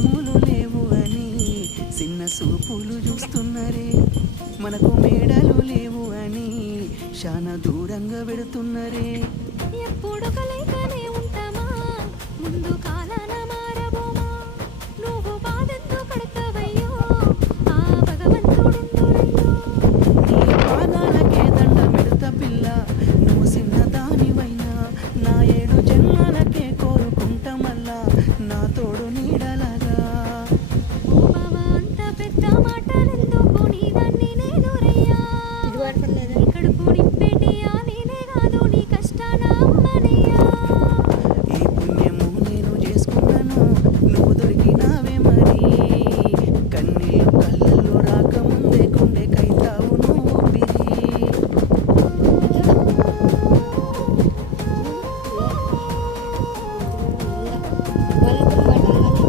కొమ్ములు లేవు అని చిన్న సూపులు చూస్తున్నరే, మనకు మేడలు లేవు అని చాలా దూరంగా పెడుతున్నరే. ఎప్పుడు కలయికనే ఉంటామా, ముందు కాలాన మారబోమా. నువ్వు బాధెందు పడతావయ్యో, ఆ భగవంతుడుండురయ్యో. నీ పాదాలకే దండమెడత పిల్ల, నువ్వు చిన్న దానివైనా నా 7 జన్మలకే కోరుకుంటా మళ్ళా నా తోడు నీడలా